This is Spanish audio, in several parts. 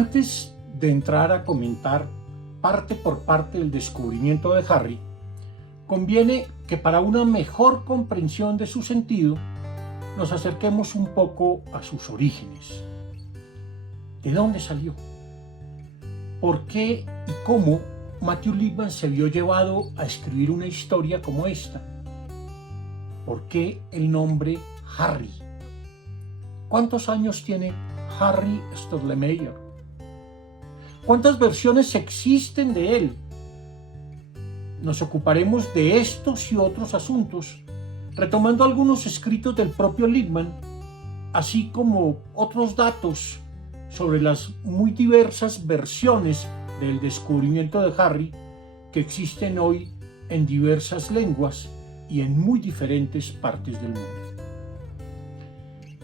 Antes de entrar a comentar parte por parte del descubrimiento de Harry, conviene que para una mejor comprensión de su sentido, nos acerquemos un poco a sus orígenes. ¿De dónde salió? ¿Por qué y cómo Matthew Lipman se vio llevado a escribir una historia como esta? ¿Por qué el nombre Harry? ¿Cuántos años tiene Harry Stottlemyre? ¿Cuántas versiones existen de él? Nos ocuparemos de estos y otros asuntos, retomando algunos escritos del propio Lipman, así como otros datos sobre las muy diversas versiones del descubrimiento de Harry que existen hoy en diversas lenguas y en muy diferentes partes del mundo.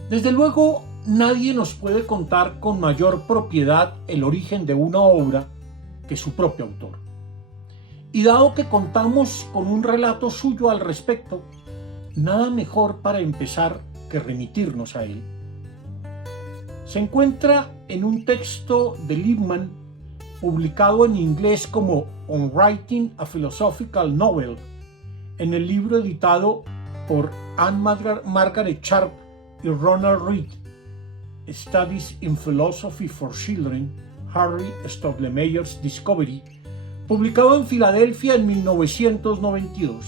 Desde luego, nadie nos puede contar con mayor propiedad el origen de una obra que su propio autor. Y dado que contamos con un relato suyo al respecto, nada mejor para empezar que remitirnos a él. Se encuentra en un texto de Lipman publicado en inglés como On Writing a Philosophical Novel, en el libro editado por Anne Margaret Sharp y Ronald Reed, Studies in Philosophy for Children, Harry Stottlemyre's Discovery, publicado en Filadelfia en 1992.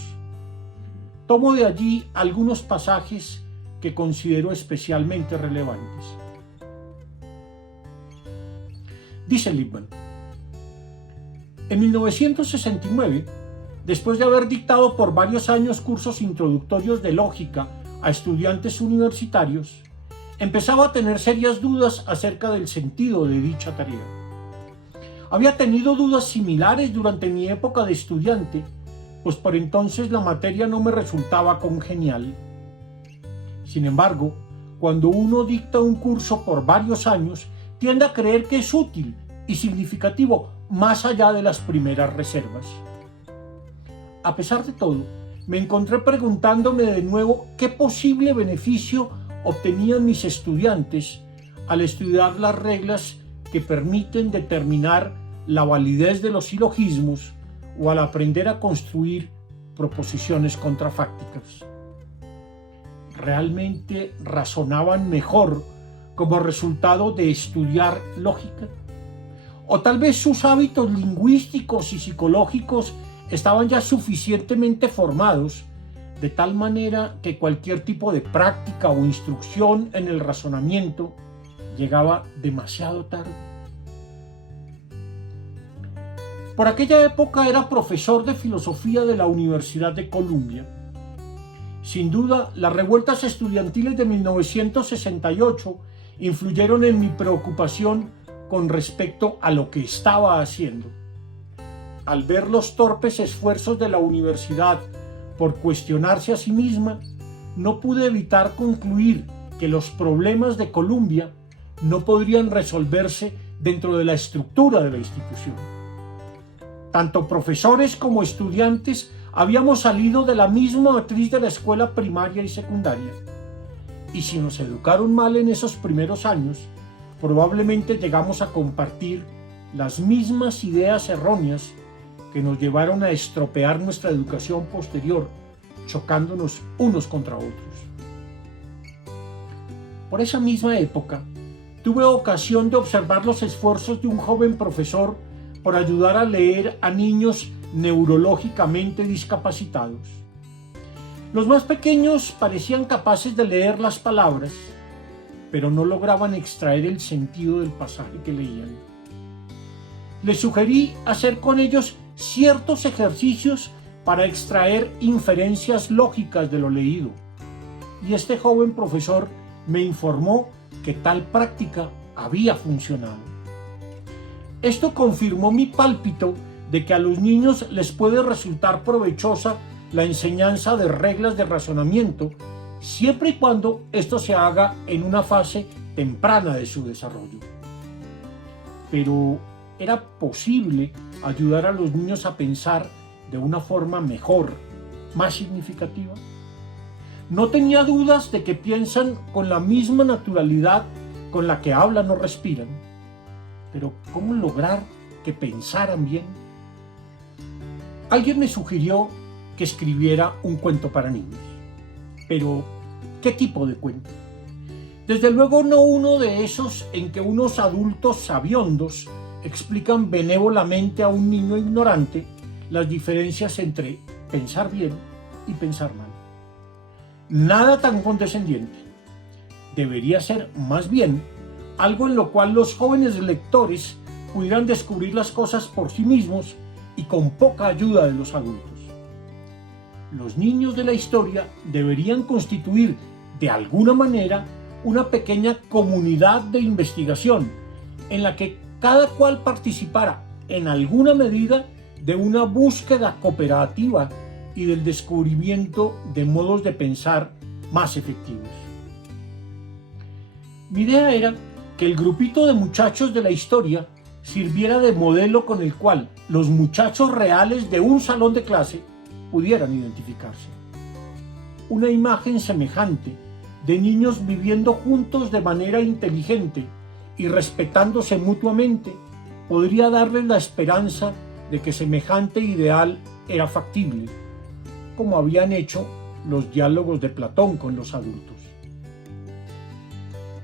Tomo de allí algunos pasajes que considero especialmente relevantes. Dice Lipman: en 1969, después de haber dictado por varios años cursos introductorios de lógica a estudiantes universitarios, empezaba a tener serias dudas acerca del sentido de dicha tarea. Había tenido dudas similares durante mi época de estudiante, pues por entonces la materia no me resultaba congenial. Sin embargo, cuando uno dicta un curso por varios años, tiende a creer que es útil y significativo más allá de las primeras reservas. A pesar de todo, me encontré preguntándome de nuevo qué posible beneficio obtenían mis estudiantes al estudiar las reglas que permiten determinar la validez de los silogismos o al aprender a construir proposiciones contrafácticas. ¿Realmente razonaban mejor como resultado de estudiar lógica? ¿O tal vez sus hábitos lingüísticos y psicológicos estaban ya suficientemente formados de tal manera que cualquier tipo de práctica o instrucción en el razonamiento llegaba demasiado tarde? Por aquella época era profesor de filosofía de la Universidad de Columbia. Sin duda, las revueltas estudiantiles de 1968 influyeron en mi preocupación con respecto a lo que estaba haciendo. Al ver los torpes esfuerzos de la universidad por cuestionarse a sí misma, no pude evitar concluir que los problemas de Columbia no podrían resolverse dentro de la estructura de la institución. Tanto profesores como estudiantes habíamos salido de la misma matriz de la escuela primaria y secundaria, y si nos educaron mal en esos primeros años, probablemente llegamos a compartir las mismas ideas erróneas que nos llevaron a estropear nuestra educación posterior, chocándonos unos contra otros. Por esa misma época, tuve ocasión de observar los esfuerzos de un joven profesor por ayudar a leer a niños neurológicamente discapacitados. Los más pequeños parecían capaces de leer las palabras, pero no lograban extraer el sentido del pasaje que leían. Les sugerí hacer con ellos ciertos ejercicios para extraer inferencias lógicas de lo leído, y este joven profesor me informó que tal práctica había funcionado. Esto confirmó mi pálpito de que a los niños les puede resultar provechosa la enseñanza de reglas de razonamiento, siempre y cuando esto se haga en una fase temprana de su desarrollo. Pero ¿era posible ayudar a los niños a pensar de una forma mejor, más significativa? No tenía dudas de que piensan con la misma naturalidad con la que hablan o respiran. Pero ¿cómo lograr que pensaran bien? Alguien me sugirió que escribiera un cuento para niños. Pero, ¿qué tipo de cuento? Desde luego no uno de esos en que unos adultos sabiondos explican benévolamente a un niño ignorante las diferencias entre pensar bien y pensar mal. Nada tan condescendiente. Debería ser, más bien, algo en lo cual los jóvenes lectores pudieran descubrir las cosas por sí mismos y con poca ayuda de los adultos. Los niños de la historia deberían constituir, de alguna manera, una pequeña comunidad de investigación en la que cada cual participara en alguna medida de una búsqueda cooperativa y del descubrimiento de modos de pensar más efectivos. Mi idea era que el grupito de muchachos de la historia sirviera de modelo con el cual los muchachos reales de un salón de clase pudieran identificarse. Una imagen semejante de niños viviendo juntos de manera inteligente y respetándose mutuamente podría darles la esperanza de que semejante ideal era factible, como habían hecho los diálogos de Platón con los adultos.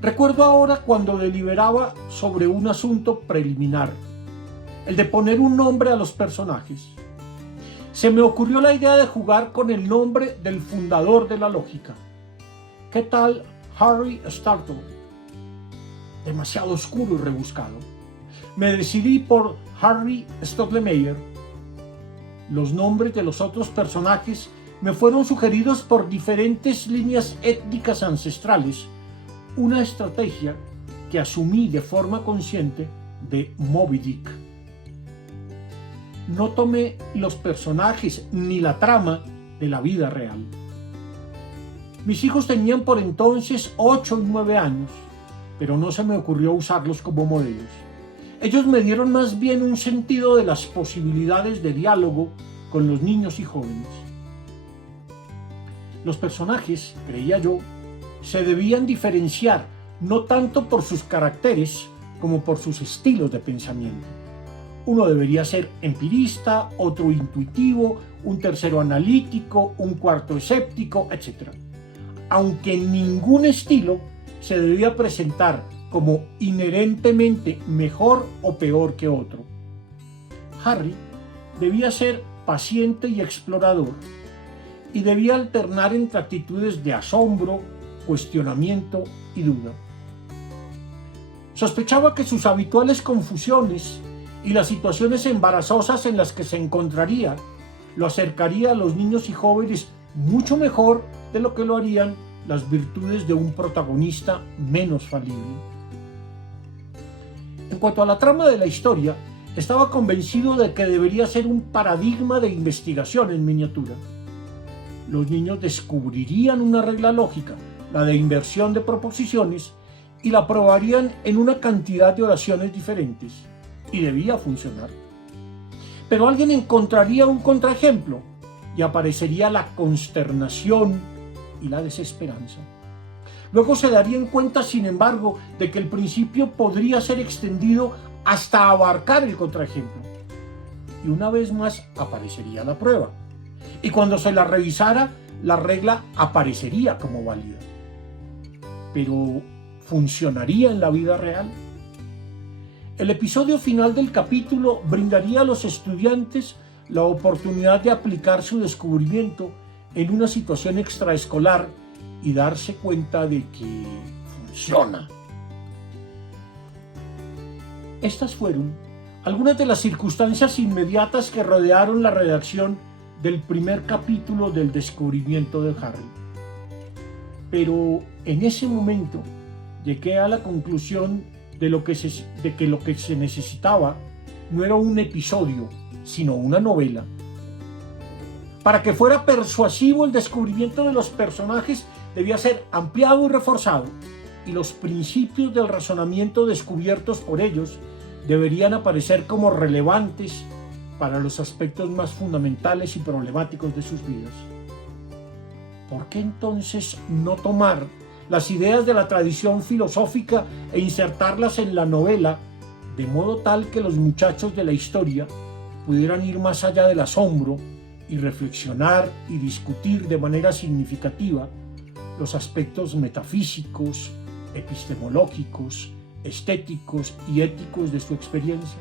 Recuerdo ahora cuando deliberaba sobre un asunto preliminar, el de poner un nombre a los personajes. Se me ocurrió la idea de jugar con el nombre del fundador de la lógica. ¿Qué tal Harry Startle? Demasiado oscuro y rebuscado. Me decidí por Harry Stottlemeyer. Los nombres de los otros personajes me fueron sugeridos por diferentes líneas étnicas ancestrales, una estrategia que asumí de forma consciente de Moby Dick. No tomé los personajes ni la trama de la vida real. Mis hijos tenían por entonces 8 y 9 años, pero no se me ocurrió usarlos como modelos. Ellos me dieron más bien un sentido de las posibilidades de diálogo con los niños y jóvenes. Los personajes, creía yo, se debían diferenciar no tanto por sus caracteres como por sus estilos de pensamiento. Uno debería ser empirista, otro intuitivo, un tercero analítico, un cuarto escéptico, etc. Aunque ningún estilo se debía presentar como inherentemente mejor o peor que otro. Harry debía ser paciente y explorador, y debía alternar entre actitudes de asombro, cuestionamiento y duda. Sospechaba que sus habituales confusiones y las situaciones embarazosas en las que se encontraría lo acercaría a los niños y jóvenes mucho mejor de lo que lo harían las virtudes de un protagonista menos falible. En cuanto a la trama de la historia, estaba convencido de que debería ser un paradigma de investigación en miniatura. Los niños descubrirían una regla lógica, la de inversión de proposiciones, y la probarían en una cantidad de oraciones diferentes, y debía funcionar. Pero alguien encontraría un contraejemplo, y aparecería la consternación y la desesperanza. Luego se darían cuenta, sin embargo, de que el principio podría ser extendido hasta abarcar el contraejemplo. Y una vez más aparecería la prueba. Y cuando se la revisara, la regla aparecería como válida. Pero, ¿funcionaría en la vida real? El episodio final del capítulo brindaría a los estudiantes la oportunidad de aplicar su descubrimiento en una situación extraescolar y darse cuenta de que funciona. Estas fueron algunas de las circunstancias inmediatas que rodearon la redacción del primer capítulo del descubrimiento de Harry. Pero en ese momento llegué a la conclusión de que lo que se necesitaba no era un episodio, sino una novela. Para que fuera persuasivo el descubrimiento de los personajes debía ser ampliado y reforzado, y los principios del razonamiento descubiertos por ellos deberían aparecer como relevantes para los aspectos más fundamentales y problemáticos de sus vidas. ¿Por qué entonces no tomar las ideas de la tradición filosófica e insertarlas en la novela de modo tal que los muchachos de la historia pudieran ir más allá del asombro y reflexionar y discutir de manera significativa los aspectos metafísicos, epistemológicos, estéticos y éticos de su experiencia.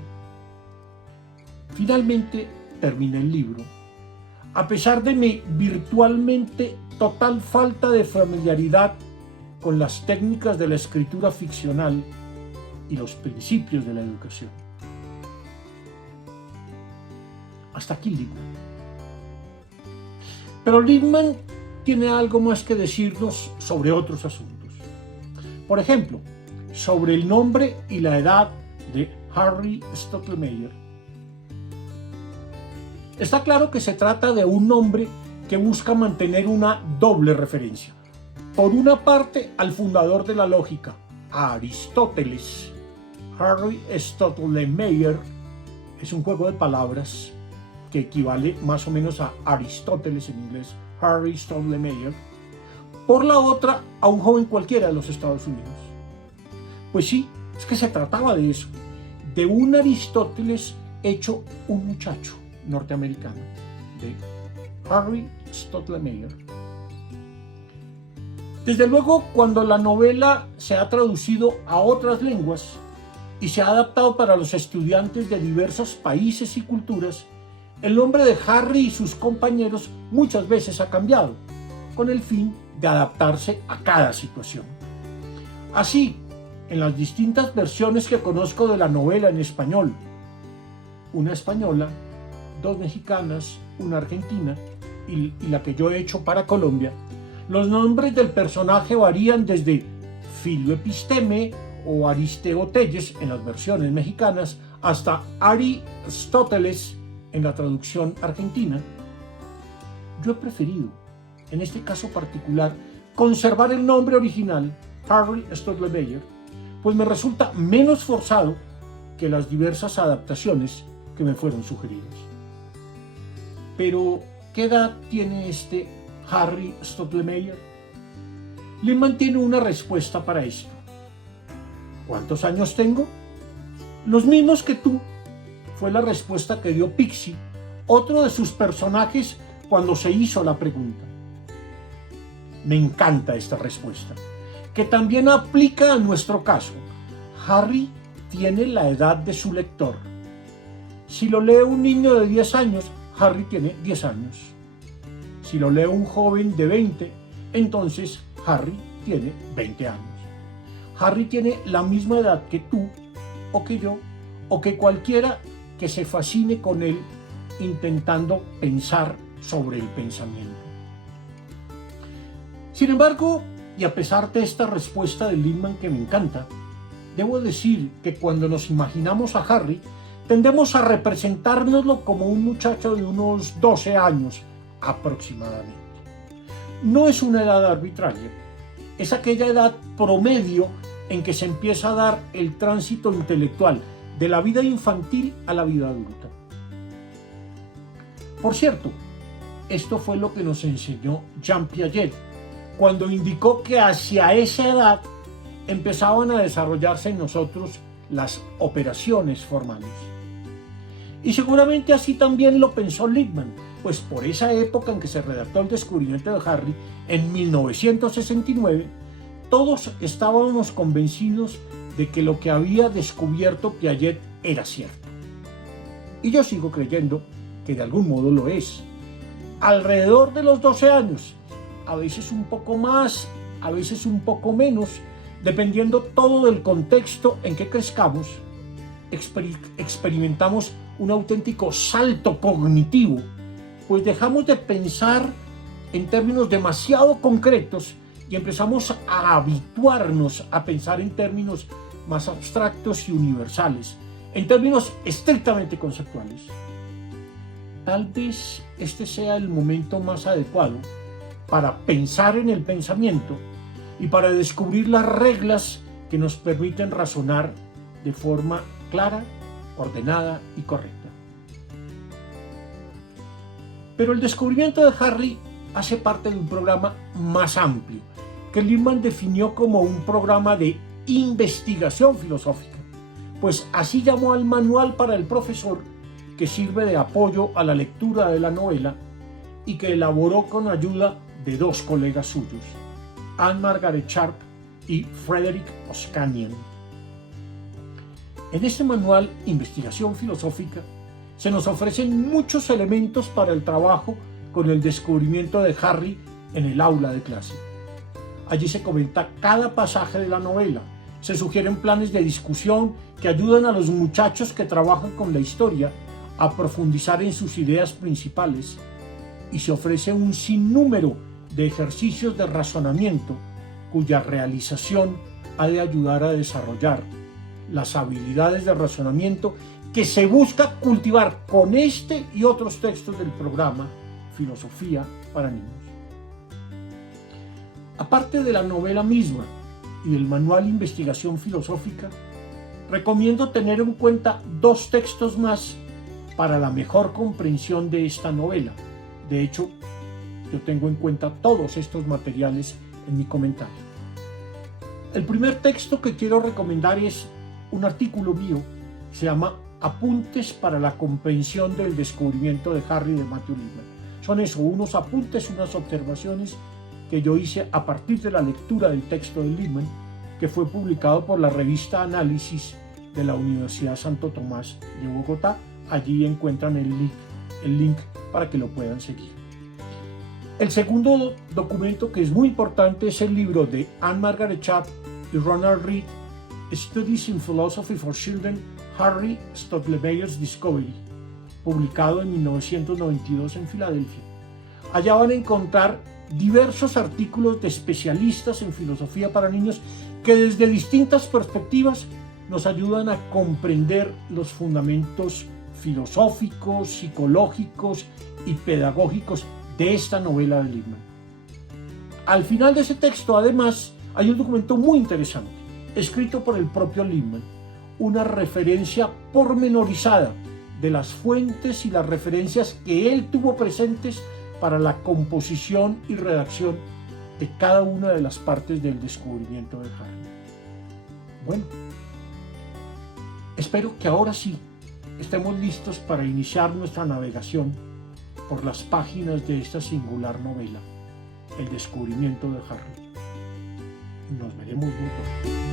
Finalmente terminé el libro, a pesar de mi virtualmente total falta de familiaridad con las técnicas de la escritura ficcional y los principios de la educación. Hasta aquí Lippmann. Pero Lippmann tiene algo más que decirnos sobre otros asuntos. Por ejemplo, sobre el nombre y la edad de Harry Stottlemyre. Está claro que se trata de un nombre que busca mantener una doble referencia. Por una parte, al fundador de la lógica, a Aristóteles. Harry Stottlemyre es un juego de palabras que equivale más o menos a Aristóteles en inglés, Harry Stottlemyre. Por la otra, a un joven cualquiera de los Estados Unidos. Pues sí, es que se trataba de eso, de un Aristóteles hecho un muchacho norteamericano, de Harry Stottlemyre. Desde luego, cuando la novela se ha traducido a otras lenguas y se ha adaptado para los estudiantes de diversos países y culturas, el nombre de Harry y sus compañeros muchas veces ha cambiado, con el fin de adaptarse a cada situación. Así, en las distintas versiones que conozco de la novela en español, una española, dos mexicanas, una argentina y la que yo he hecho para Colombia, los nombres del personaje varían desde Filoepisteme o Aristeo Telles en las versiones mexicanas hasta Aristóteles en la traducción argentina. Yo he preferido, en este caso particular, conservar el nombre original, Harry Stottlemyre, pues me resulta menos forzado que las diversas adaptaciones que me fueron sugeridas. Pero, ¿qué edad tiene este Harry Stottlemyre? Lippmann tiene una respuesta para esto. ¿Cuántos años tengo? Los mismos que tú, fue la respuesta que dio Pixie, otro de sus personajes, cuando se hizo la pregunta. Me encanta esta respuesta, que también aplica a nuestro caso. Harry tiene la edad de su lector. Si lo lee un niño de 10 años, Harry tiene 10 años. Si lo lee un joven de 20, entonces Harry tiene 20 años. Harry tiene la misma edad que tú, o que yo, o que cualquiera que se fascine con él intentando pensar sobre el pensamiento. Sin embargo, y a pesar de esta respuesta de Lippmann que me encanta, debo decir que cuando nos imaginamos a Harry, tendemos a representárnoslo como un muchacho de unos 12 años aproximadamente. No es una edad arbitraria, es aquella edad promedio en que se empieza a dar el tránsito intelectual de la vida infantil a la vida adulta. Por cierto, esto fue lo que nos enseñó Jean Piaget cuando indicó que hacia esa edad empezaban a desarrollarse en nosotros las operaciones formales. Y seguramente así también lo pensó Lippmann, pues por esa época en que se redactó el descubrimiento de Harry, en 1969, todos estábamos convencidos de que lo que había descubierto Piaget era cierto. Y yo sigo creyendo que de algún modo lo es. Alrededor de los 12 años, a veces un poco más, a veces un poco menos, dependiendo todo del contexto en que crezcamos, experimentamos un auténtico salto cognitivo, pues dejamos de pensar en términos demasiado concretos y empezamos a habituarnos a pensar en términos más abstractos y universales, en términos estrictamente conceptuales. Tal vez este sea el momento más adecuado para pensar en el pensamiento y para descubrir las reglas que nos permiten razonar de forma clara, ordenada y correcta. Pero el descubrimiento de Harry hace parte de un programa más amplio, que Lippmann definió como un programa de investigación filosófica, pues así llamó al manual para el profesor, que sirve de apoyo a la lectura de la novela y que elaboró con ayuda de dos colegas suyos, Anne Margaret Sharp y Frederick Oskanian. En este manual Investigación Filosófica se nos ofrecen muchos elementos para el trabajo con el descubrimiento de Harry en el aula de clase. Allí se comenta cada pasaje de la novela, se sugieren planes de discusión que ayudan a los muchachos que trabajan con la historia a profundizar en sus ideas principales, y se ofrece un sinnúmero de ejercicios de razonamiento cuya realización ha de ayudar a desarrollar las habilidades de razonamiento que se busca cultivar con este y otros textos del programa Filosofía para Niños. Aparte de la novela misma y del manual Investigación Filosófica, recomiendo tener en cuenta dos textos más para la mejor comprensión de esta novela. De hecho, yo tengo en cuenta todos estos materiales en mi comentario. El primer texto que quiero recomendar es un artículo mío, se llama Apuntes para la comprensión del descubrimiento de Harry, de Matthew Lipman. Son eso, unos apuntes, unas observaciones que yo hice a partir de la lectura del texto de Lipman, que fue publicado por la revista Análisis de la Universidad Santo Tomás de Bogotá. Allí encuentran el link para que lo puedan seguir. El segundo documento, que es muy importante, es el libro de Anne Margaret Sharp y Ronald Reed, Studies in Philosophy for Children, Harry Stottlemeyer's Discovery, publicado en 1992 en Filadelfia. Allá van a encontrar diversos artículos de especialistas en filosofía para niños que desde distintas perspectivas nos ayudan a comprender los fundamentos filosóficos, psicológicos y pedagógicos de esta novela de Lipman. Al final de ese texto, además, hay un documento muy interesante, escrito por el propio Lipman, una referencia pormenorizada de las fuentes y las referencias que él tuvo presentes para la composición y redacción de cada una de las partes del descubrimiento de Harry. Bueno, espero que ahora sí estemos listos para iniciar nuestra navegación por las páginas de esta singular novela, El descubrimiento de Harry. Nos veremos muy pronto.